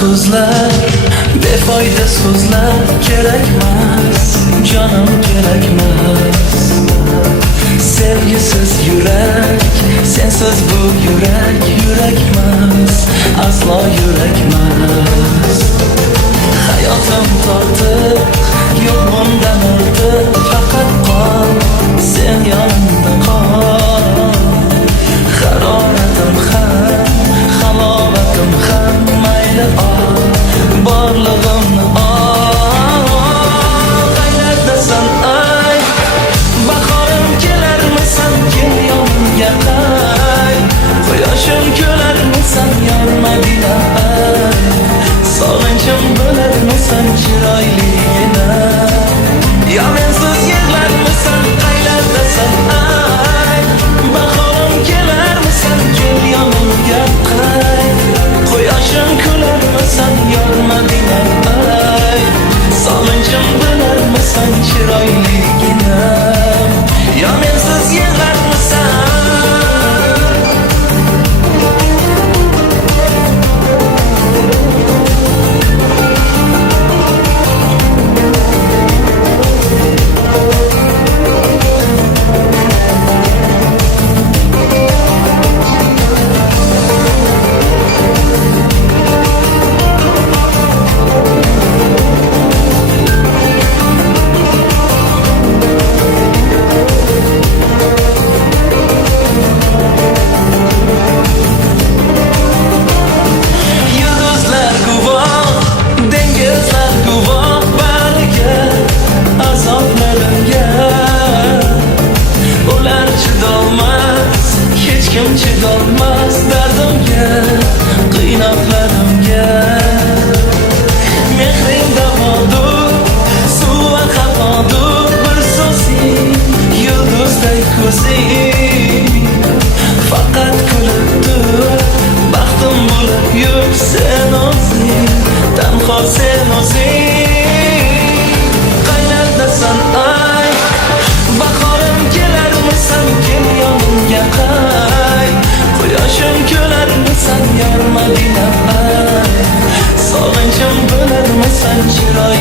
ko'zlar, befoyda so'zlar kerakmas, jonim kerakmas. Sevgisiz yurak, sensiz bu yurak yurakmas, aslo yurakmas. Hayotim tortiq, yo'q bundan ortiq, faqat qol, sen yonimda qol. Haroratim ham, halovatim ham mayli ol, borlig'imni ol. Qayerdasan ay, bahorim kelarmisan, kel yonimga qay. Quyoshim kelarmisan, yor Madina ay. Sog'inchim bo'larmisan, chiroyligina. Yo mensiz yig'larmisan, qayerdasan ay, bahorim kelarmisan, kel yonimga qay. Quyoshim kularmisan, yor Madina ay. Sog'inchim bo'larmisan, chiroyligina. Yo mensiz yig'larmisan. Chidolmas dardimga, qiynoqlarimga. Mehring davodur, suv qafodur, bir so'zing, yulduzday ko'zing. Faqat kulib tur, baxtim bo'lib yur sen o'zing, tanho sen o'zing. Qayerdasan ay, bahorim kelarmisan, kel yonimga qay. Quyoshim kelarmisan, yor Madina ay. Sog'inchim bo'larmisan, chiroy